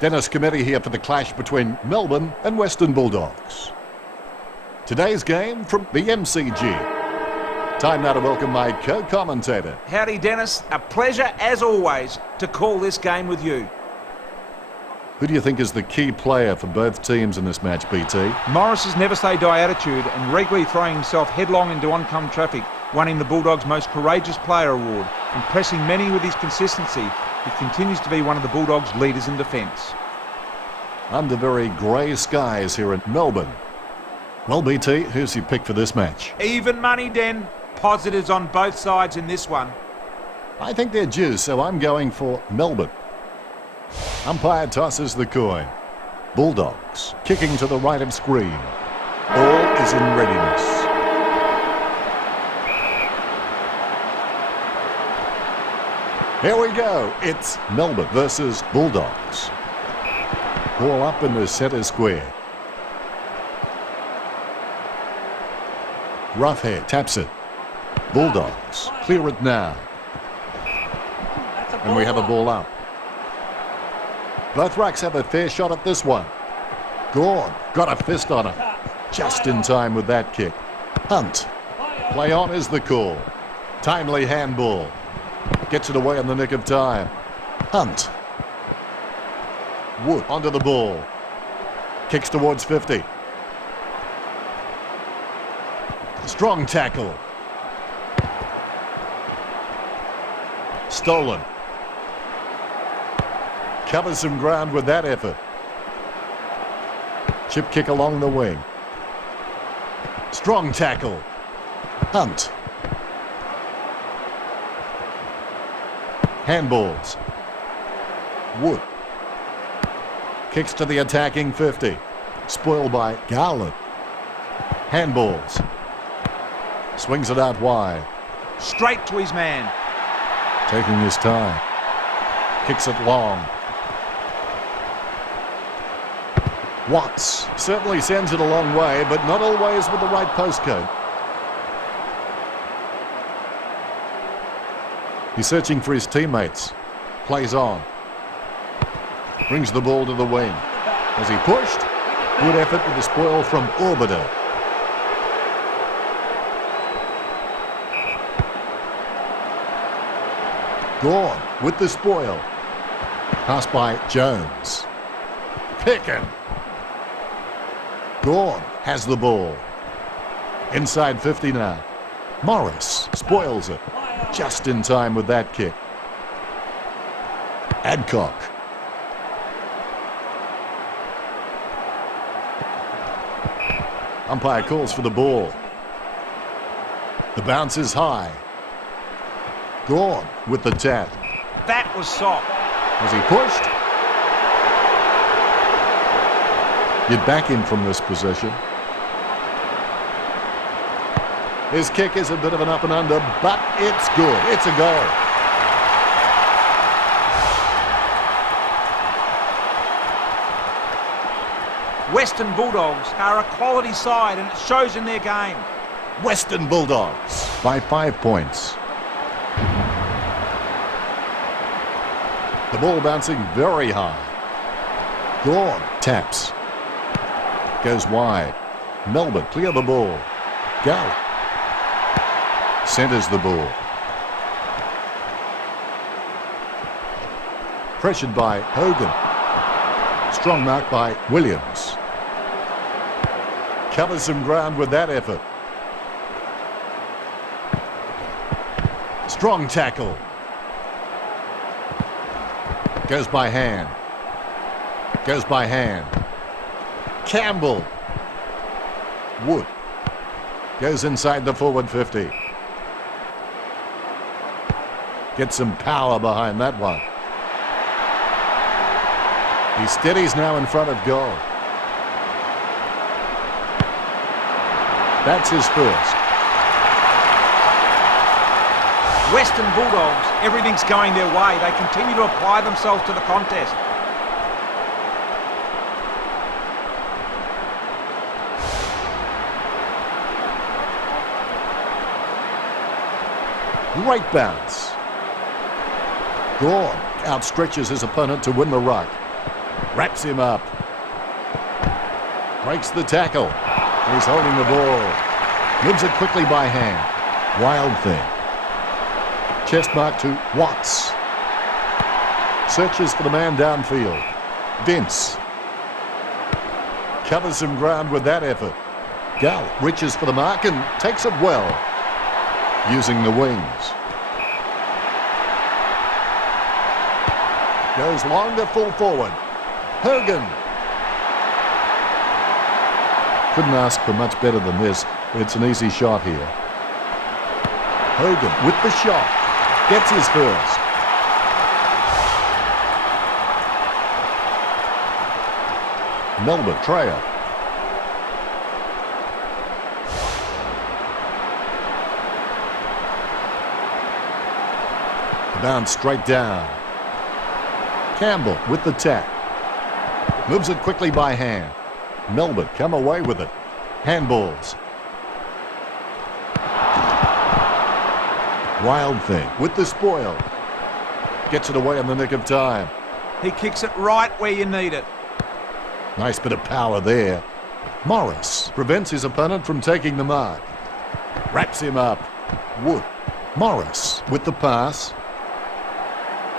Dennis Committee here for the clash between Melbourne and Western Bulldogs. Today's game from the MCG. Time now to welcome my co-commentator. Howdy, Dennis. A pleasure, as always, to call this game with you. Who do you think is the key player for both teams in this match, BT? Morris's never-say-die attitude and regularly throwing himself headlong into oncoming traffic won him the Bulldogs' Most Courageous Player award. Impressing many with his consistency, he continues to be one of the Bulldogs' leaders in defence. Under very grey skies here in Melbourne. Well, BT, who's your pick for this match? Even money, Den. Positives on both sides in this one. I think they're due, so I'm going for Melbourne. Umpire tosses the coin. Bulldogs kicking to the right of screen. All is in readiness. Here we go. It's Melbourne versus Bulldogs. Ball up in the centre square. Roughhead taps it. Bulldogs clear it now. And we have a ball up. Both rucks have a fair shot at this one. Gord got a fist on it. Just in time with that kick. Hunt. Play on is the call. Timely handball. Gets it away in the nick of time. Hunt. Wood onto the ball. Kicks towards 50. Strong tackle. Stolen. Covers some ground with that effort. Chip kick along the wing. Strong tackle. Hunt. Handballs. Wood. Kicks to the attacking 50. Spoiled by Garland. Handballs. Swings it out wide. Straight to his man. Taking his time. Kicks it long. Watts certainly sends it a long way, but not always with the right postcode. He's searching for his teammates. Plays on. Brings the ball to the wing. Has he pushed? Good effort with the spoil from Orbiter. Gone with the spoil. Pass by Jones. Pickin. Gone has the ball. Inside 50 now. Morris spoils it. Just in time with that kick. Adcock. Umpire calls for the ball. The bounce is high. Gone with the tap. That was soft. Was he pushed? You'd back him from this position. His kick is a bit of an up and under, but it's good. It's a goal. Western Bulldogs are a quality side and it shows in their game. Western Bulldogs by 5 points. The ball bouncing very high. Gone. Taps. Goes wide. Melbourne clear the ball. Go. Centers the ball. Pressured by Hogan. Strong mark by Williams. Covers some ground with that effort. Strong tackle. Goes by hand. Goes by hand. Campbell. Wood. Goes inside the forward 50. Gets some power behind that one. He steadies now in front of goal. That's his first. Western Bulldogs, everything's going their way. They continue to apply themselves to the contest. Great bounce. Gone outstretches his opponent to win the ruck. Wraps him up. Breaks the tackle. He's holding the ball. Moves it quickly by hand. Wild thing. Chest mark to Watts. Searches for the man downfield. Vince. Covers some ground with that effort. Gull reaches for the mark and takes it well. Using the wings. Goes long to full forward. Hogan. Couldn't ask for much better than this. It's an easy shot here. Hogan with the shot. Gets his first. Melbourne trail. Bounce straight down. Campbell with the tap. Moves it quickly by hand. Melbourne come away with it. Handballs. Wild thing with the spoil. Gets it away in the nick of time. He kicks it right where you need it. Nice bit of power there. Morris prevents his opponent from taking the mark. Wraps him up. Wood. Morris with the pass.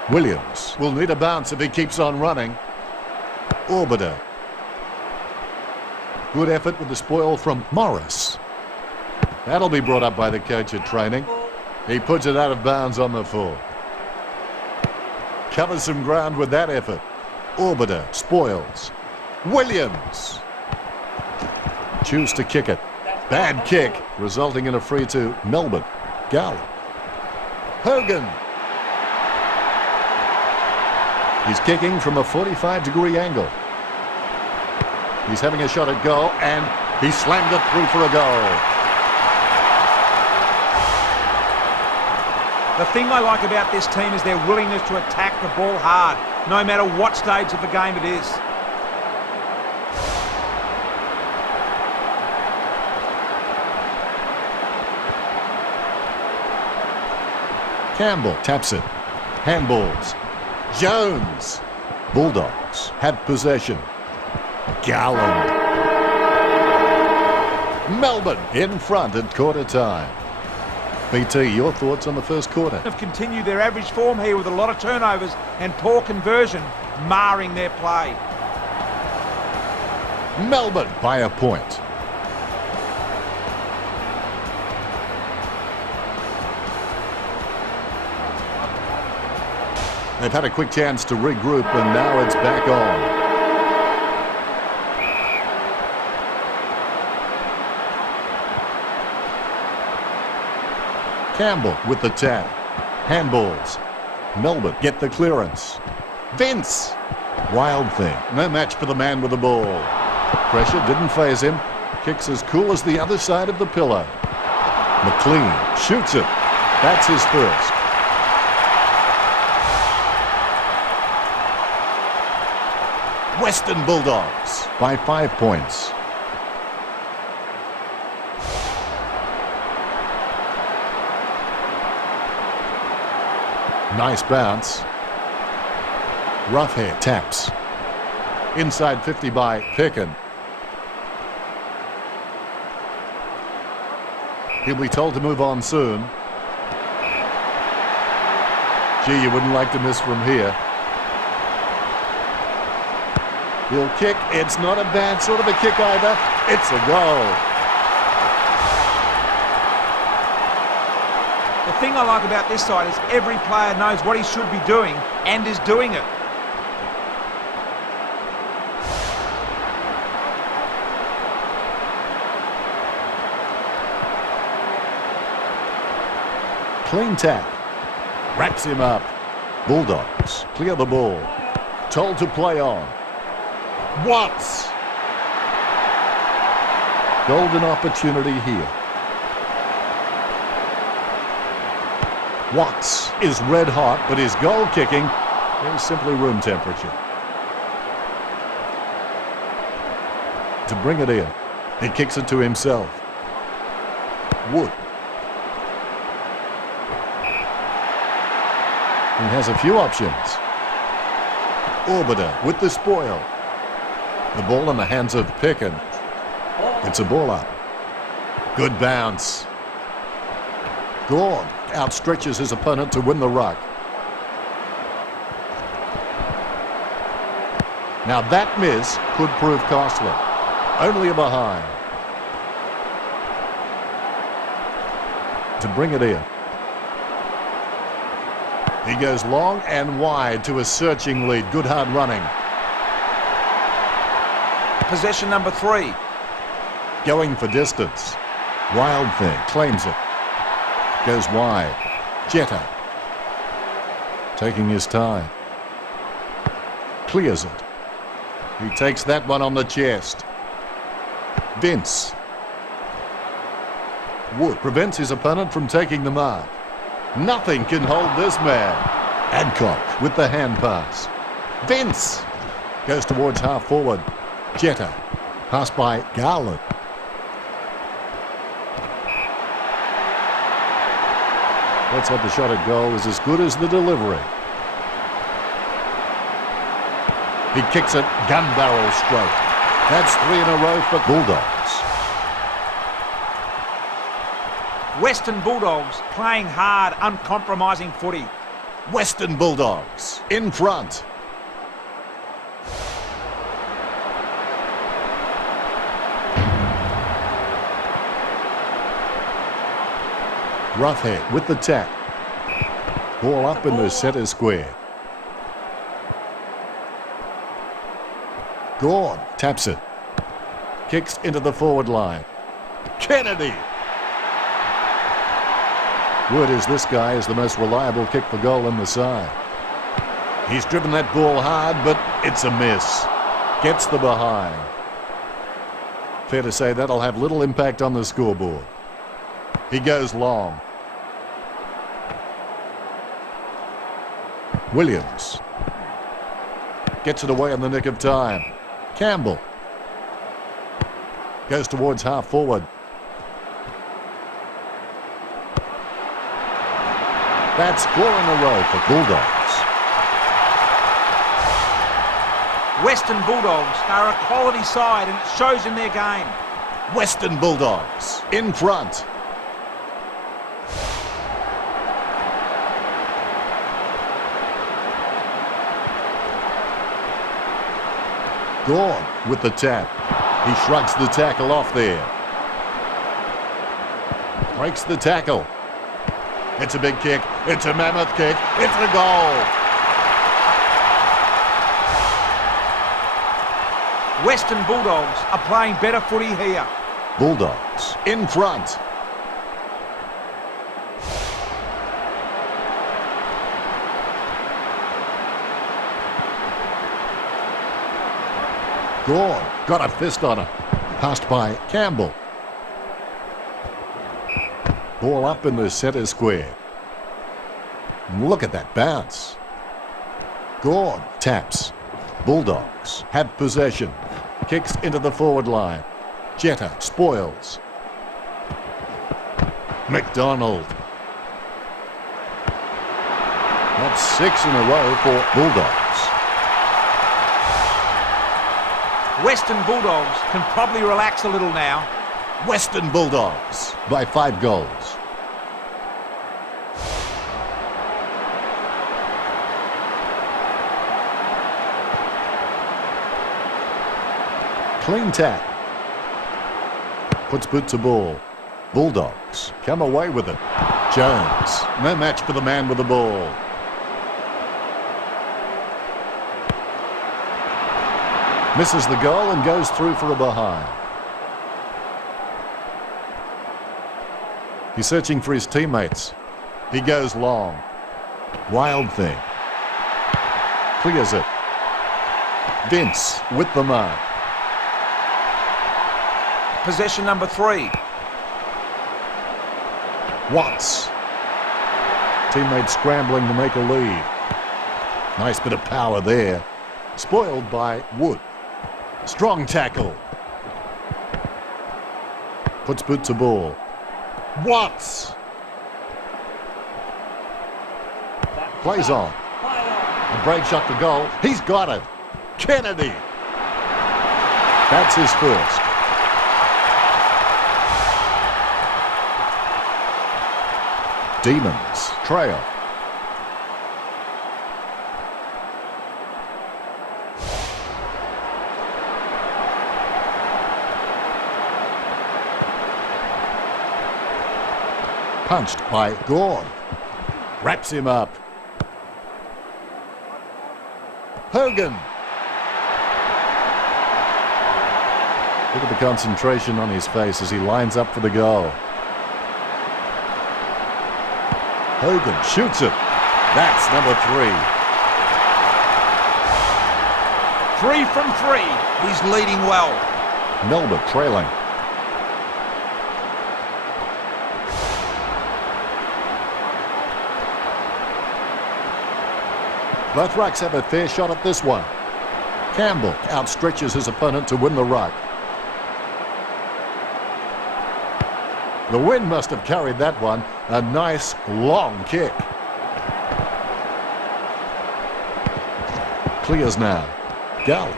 Williams will need a bounce if he keeps on running. Orbiter. Good effort with the spoil from Morris. That'll be brought up by the coach at training. He puts it out of bounds on the full. Covers some ground with that effort. Orbiter spoils. Williams. Choose to kick it. Bad kick, resulting in a free to Melbourne. Gull. Hogan. He's kicking from a 45-degree angle. He's having a shot at goal, and he slammed it through for a goal. The thing I like about this team is their willingness to attack the ball hard, no matter what stage of the game it is. Campbell taps it. Handballs. Jones. Bulldogs have possession. Garland. Melbourne in front at quarter time. BT, your thoughts on the first quarter? Have continued their average form here with a lot of turnovers and poor conversion, marring their play. Melbourne by a point. They've had a quick chance to regroup, and now it's back on. Campbell with the tap. Handballs. Melbourne get the clearance. Vince. Wild thing. No match for the man with the ball. Pressure didn't faze him. Kicks as cool as the other side of the pillow. McLean shoots it. That's his first. Western Bulldogs by 5 points. Nice bounce. Roughhead taps. Inside 50 by Pickin. He'll be told to move on soon. Gee, you wouldn't like to miss from here. He'll kick. It's not a bad sort of a kick either. It's a goal. The thing I like about this side is every player knows what he should be doing and is doing it. Clean tap. Wraps him up. Bulldogs clear the ball. Told to play on. Watts. Golden opportunity here. Watts is red hot, but his goal kicking is simply room temperature. To bring it in, he kicks it to himself. Wood. He has a few options. Orbiter with the spoil. The ball in the hands of Pickin. It's a ball up. Good bounce. Gord outstretches his opponent to win the ruck. Now that miss could prove costly. Only a behind. To bring it in. He goes long and wide to a searching lead. Good hard running. Possession number 3. Going for distance. Wild Thing claims it. Goes wide. Jetta. Taking his time. Clears it. He takes that one on the chest. Vince. Wood prevents his opponent from taking the mark. Nothing can hold this man. Adcock with the hand pass. Vince goes towards half forward. Jetta. Passed by Garland. Let's hope the shot at goal is as good as the delivery. He kicks it gun barrel straight. That's 3 in a row for Bulldogs. Western Bulldogs playing hard, uncompromising footy. Western Bulldogs in front. Roughhead with the tap. Ball up in the centre square. Gord taps it. Kicks into the forward line. Kennedy. Word is this guy is the most reliable kick for goal in the side. He's driven that ball hard, but it's a miss. Gets the behind. Fair to say that'll have little impact on the scoreboard. He goes long. Williams. Gets it away in the nick of time. Campbell. Goes towards half forward. That's 4 in a row for Bulldogs. Western Bulldogs are a quality side and it shows in their game. Western Bulldogs in front. Gord with the tap. He shrugs the tackle off there. Breaks the tackle. It's a big kick. It's a mammoth kick. It's a goal. Western Bulldogs are playing better footy here. Bulldogs in front. Gord got a fist on it. Passed by Campbell. Ball up in the centre square. Look at that bounce. Gord taps. Bulldogs have possession. Kicks into the forward line. Jetta spoils. McDonald. That's 6 in a row for Bulldogs. Western Bulldogs can probably relax a little now. Western Bulldogs by 5 goals. Clean tap. Puts boot to ball. Bulldogs come away with it. Jones, no match for the man with the ball. Misses the goal and goes through for a behind. He's searching for his teammates. He goes long. Wild Thing. Clears it. Vince with the mark. Possession number 3. Watts. Teammates scrambling to make a lead. Nice bit of power there. Spoiled by Wood. Strong tackle. Puts boot to ball. Watts. Plays on. A break shot to goal. He's got it. Kennedy. That's his first. Demons trail. Punched by Gord. Wraps him up. Hogan. Look at the concentration on his face as he lines up for the goal. Hogan shoots it. That's number 3. 3 from 3. He's leading well. Melbourne trailing. Both rucks have a fair shot at this one. Campbell outstretches his opponent to win the ruck. The wind must have carried that one. A nice long kick. Clears now. Gull.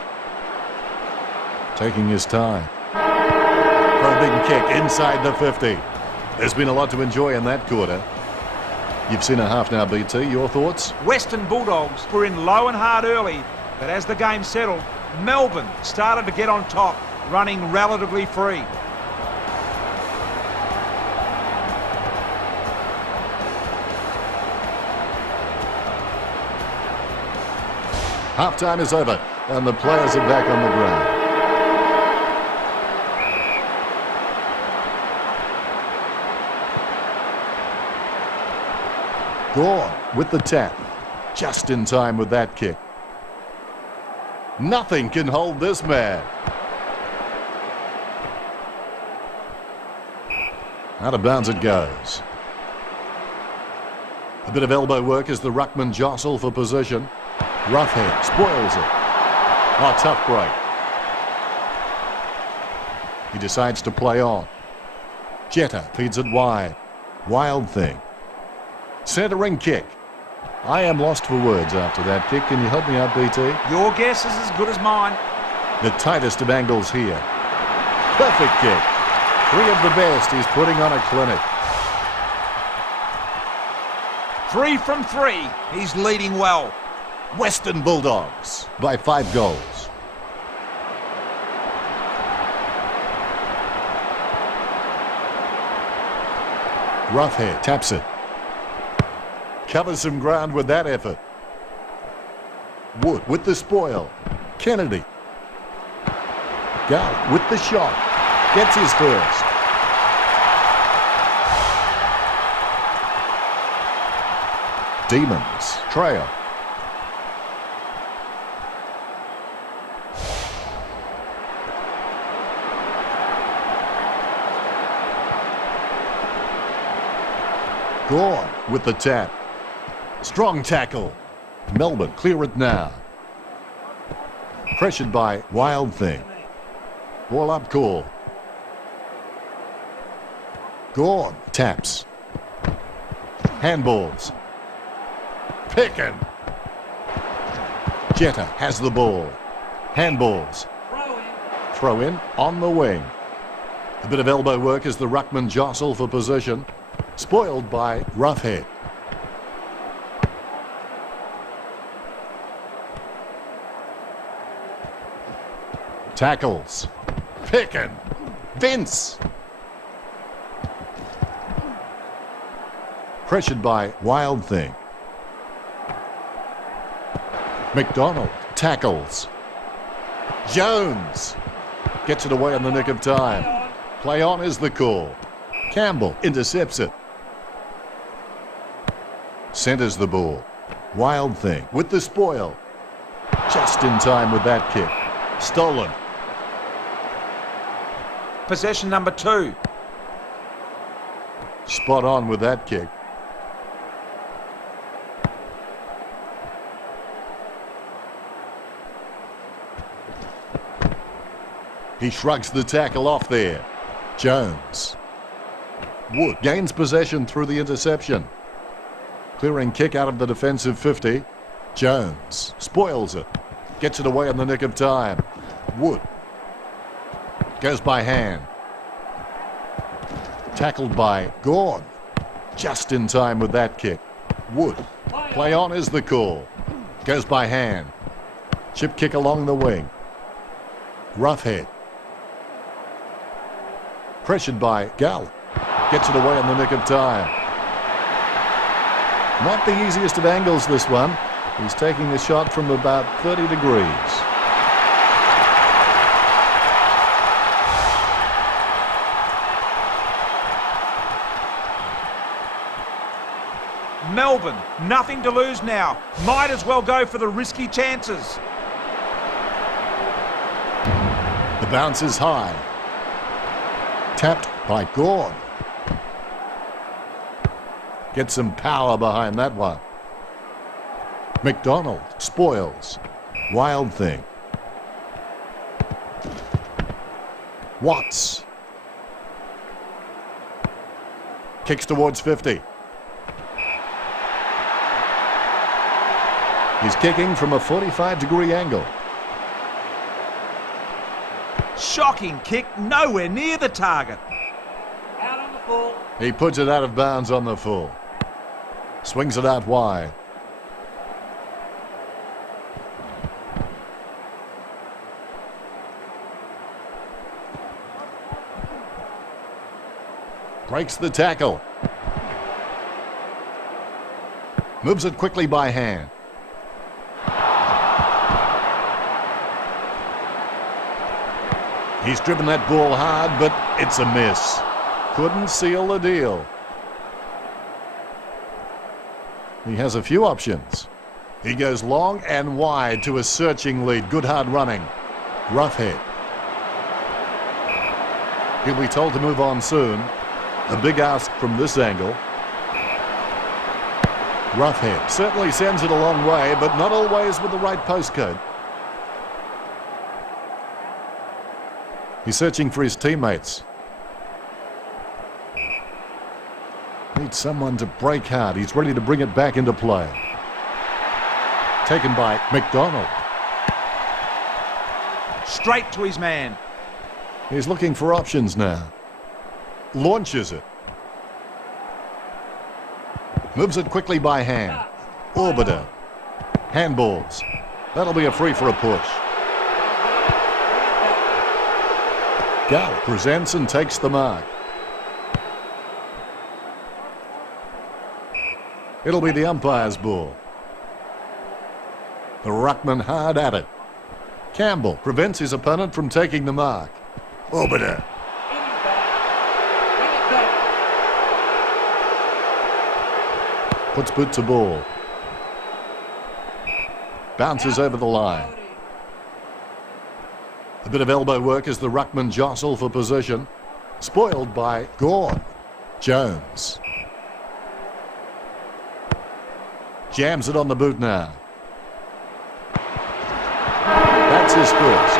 Taking his time. Probing kick inside the 50. There's been a lot to enjoy in that quarter. You've seen a half now, BT. Your thoughts? Western Bulldogs were in low and hard early, but as the game settled, Melbourne started to get on top, running relatively free. Half-time is over, and the players are back on the ground. Gord with the tap. Just in time with that kick. Nothing can hold this man. Out of bounds it goes. A bit of elbow work as the ruckman jostle for position. Roughhead spoils it. Oh, tough break. He decides to play on. Jetta feeds it wide. Wild thing. Centering kick. I am lost for words after that kick. Can you help me out, BT? Your guess is as good as mine. The tightest of angles here. Perfect kick. 3 of the best. He's putting on a clinic. 3 from 3. He's leading well. Western Bulldogs by 5 goals. Roughhead taps it. Covers some ground with that effort. Wood with the spoil. Kennedy. Gull with the shot. Gets his first. Demons trail. Gord with the tap. Strong tackle. Melbourne clear it now. Pressured by Wild Thing. Ball up call. Gord taps. Handballs. Pickin. Jetta has the ball. Handballs. Throw in on the wing. A bit of elbow work as the ruckman jostle for position. Spoiled by Roughhead. Tackles. Pickin. Vince. Pressured by Wild Thing. McDonald tackles. Jones gets it away in the nick of time. Play on is the call. Campbell intercepts it. Centers the ball. Wild Thing with the spoil. Just in time with that kick. Stolen. Possession number 2. Spot on with that kick. He shrugs the tackle off there. Jones. Wood gains possession through the interception. Clearing kick out of the defensive 50. Jones spoils it. Gets it away in the nick of time. Wood. Goes by hand. Tackled by Gord. Just in time with that kick. Wood. Play on is the call. Goes by hand. Chip kick along the wing. Roughhead. Pressured by Gall. Gets it away in the nick of time. Not the easiest of angles, this one. He's taking the shot from about 30 degrees. Melbourne, nothing to lose now. Might as well go for the risky chances. The bounce is high. Tapped by Gord. Gets some power behind that one. McDonald spoils. Wild thing. Watts. Kicks towards 50. He's kicking from a 45-degree angle. Shocking kick, nowhere near the target. Out on the full. He puts it out of bounds on the full. Swings it out wide. Breaks the tackle. Moves it quickly by hand. He's driven that ball hard, but it's a miss. Couldn't seal the deal. He has a few options. He goes long and wide to a searching lead. Good hard running. Roughhead. He'll be told to move on soon. A big ask from this angle. Roughhead certainly sends it a long way, but not always with the right postcode. He's searching for his teammates. Needs someone to break hard. He's ready to bring it back into play. Taken by McDonald. Straight to his man. He's looking for options now. Launches it. Moves it quickly by hand. Orbiter. Handballs. That'll be a free for a push. Gall presents and takes the mark. It'll be the umpire's ball. The ruckman hard at it. Campbell prevents his opponent from taking the mark. Orbiter. Puts boot to ball. Bounces over the line. A bit of elbow work as the ruckman jostle for position. Spoiled by Gord. Jones. Jams it on the boot now. That's his first.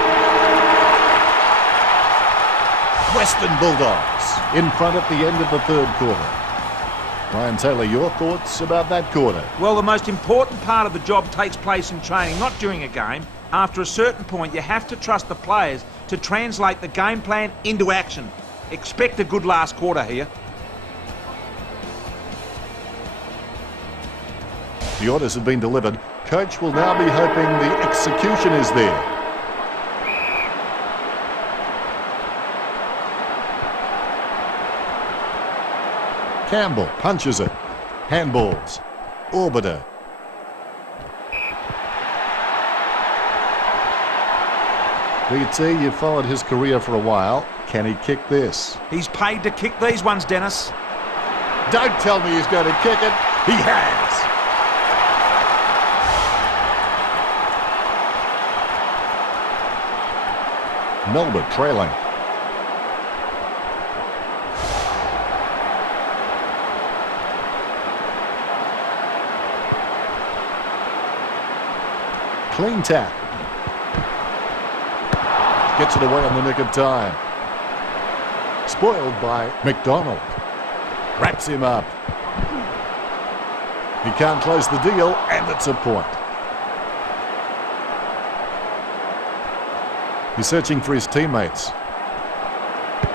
Western Bulldogs in front at the end of the third quarter. Ryan Taylor, your thoughts about that quarter? Well, the most important part of the job takes place in training, not during a game. After a certain point, you have to trust the players to translate the game plan into action. Expect a good last quarter here. The orders have been delivered. Coach will now be hoping the execution is there. Campbell punches it. Handballs. Orbiter. BT, you've followed his career for a while. Can he kick this? He's paid to kick these ones, Dennis. Don't tell me he's going to kick it. He has. Melbourne trailing. Clean tap. Gets it away in the nick of time. Spoiled by McDonald. Wraps him up. He can't close the deal, and it's a point. He's searching for his teammates.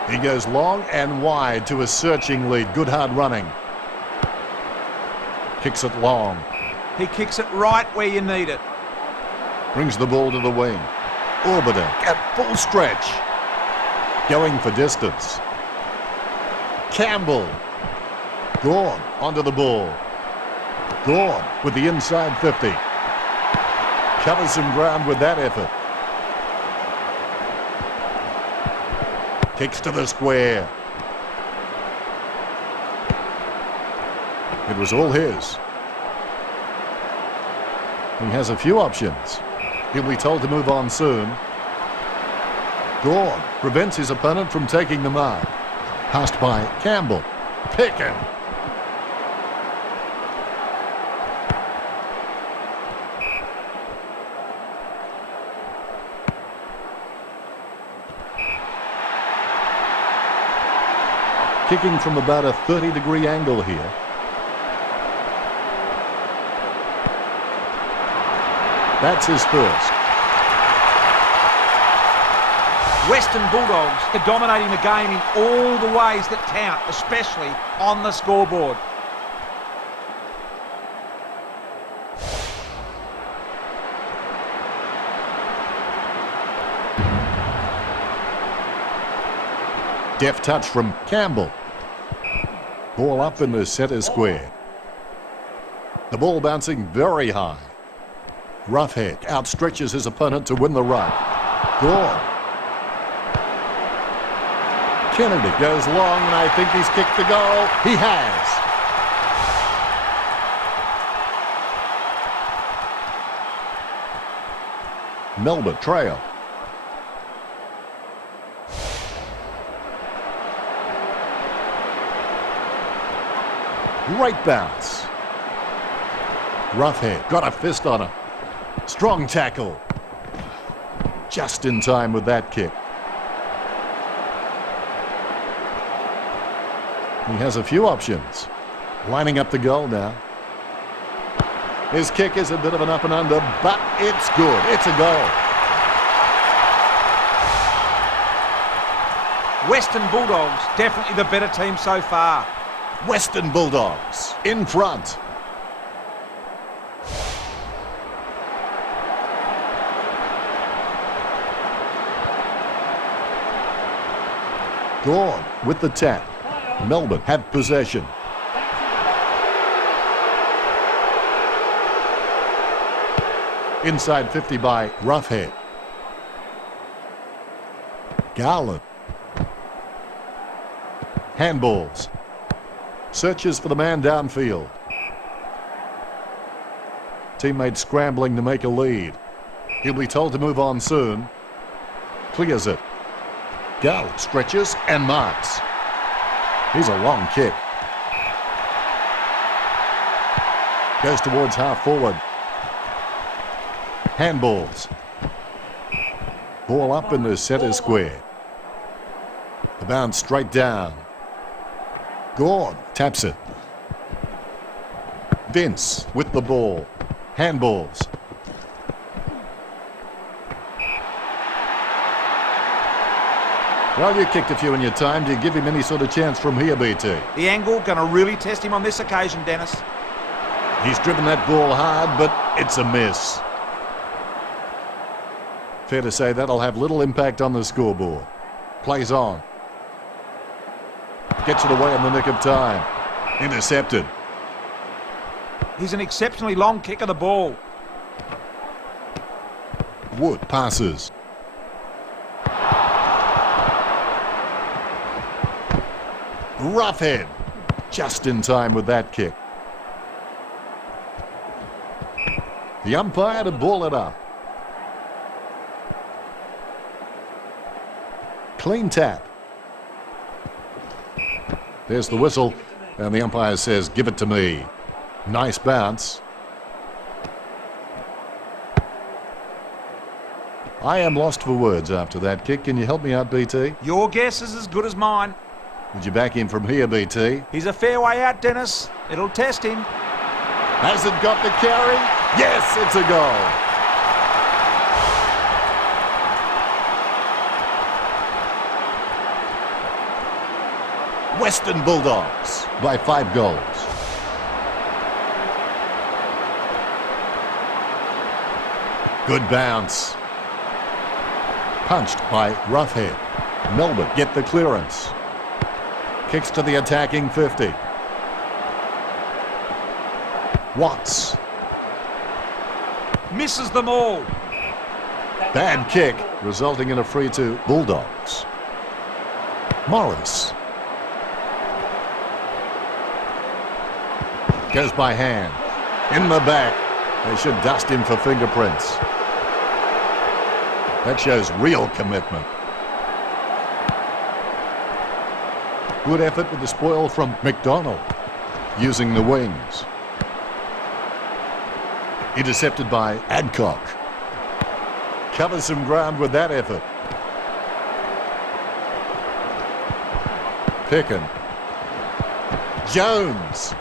He goes long and wide to a searching lead. Good hard running. Kicks it long. He kicks it right where you need it. Brings the ball to the wing. Orbiting at full stretch. Going for distance. Campbell. Gone onto the ball. Gone with the inside 50. Covers some ground with that effort. Kicks to the square. It was all his. He has a few options. He'll be told to move on soon. Gone prevents his opponent from taking the mark. Passed by Campbell. Picking. Kicking from about a 30-degree angle here. That's his first. Western Bulldogs are dominating the game in all the ways that count, especially on the scoreboard. Deft touch from Campbell. Ball up in the centre square. The ball bouncing very high. Roughhead outstretches his opponent to win the ruck. Gone. Kennedy goes long, and I think he's kicked the goal. He has. Melbourne trail. Great bounce. Roughhead got a fist on him. Strong tackle. Just in time with that kick. He has a few options. Lining up the goal now. His kick is a bit of an up and under, but it's good. It's a goal. Western Bulldogs, definitely the better team so far. Western Bulldogs in front. Gone with the tap. Melbourne have possession. Inside 50 by Roughhead. Garland. Handballs. Searches for the man downfield. Teammates scrambling to make a lead. He'll be told to move on soon. Clears it. Gal stretches and marks. He's a long kick. Goes towards half forward. Handballs. Ball up in the centre square. The bounce straight down. Gone taps it. Vince with the ball. Handballs. Well, you kicked a few in your time. Do you give him any sort of chance from here, BT? The angle going to really test him on this occasion, Dennis. He's driven that ball hard, but it's a miss. Fair to say that'll have little impact on the scoreboard. Plays on. Gets it away in the nick of time. Intercepted. He's an exceptionally long kick of the ball. Wood passes. Roughhead. Just in time with that kick. The umpire to ball it up. Clean tap. There's the whistle, and the umpire says, give it to me. Nice bounce. I am lost for words after that kick. Can you help me out, BT? Your guess is as good as mine. Would you back him from here, BT? He's a fair way out, Dennis. It'll test him. Has it got the carry? Yes, it's a goal. Western Bulldogs by 5 goals. Good bounce. Punched by Roughhead. Melbourne get the clearance. Kicks to the attacking 50. Watts. Misses them all. Bad kick, resulting in a free to Bulldogs. Morris. Goes by hand. In the back. They should dust him for fingerprints. That shows real commitment. Good effort with the spoil from McDonald. Using the wings. Intercepted by Adcock. Covers some ground with that effort. Pickin. Jones.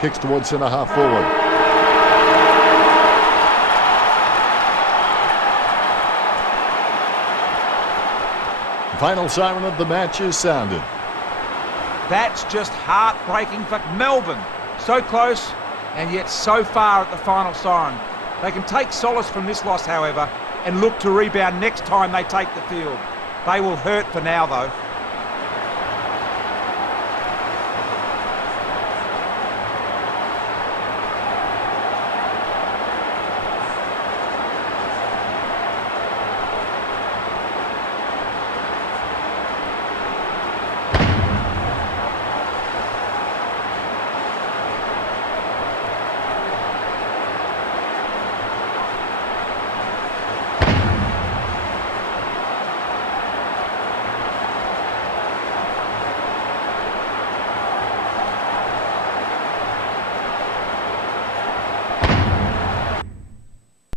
Kicks towards centre half forward. Final siren of the match is sounded. That's just heartbreaking for Melbourne. So close and yet so far at the final siren. They can take solace from this loss, however, and look to rebound next time they take the field. They will hurt for now, though.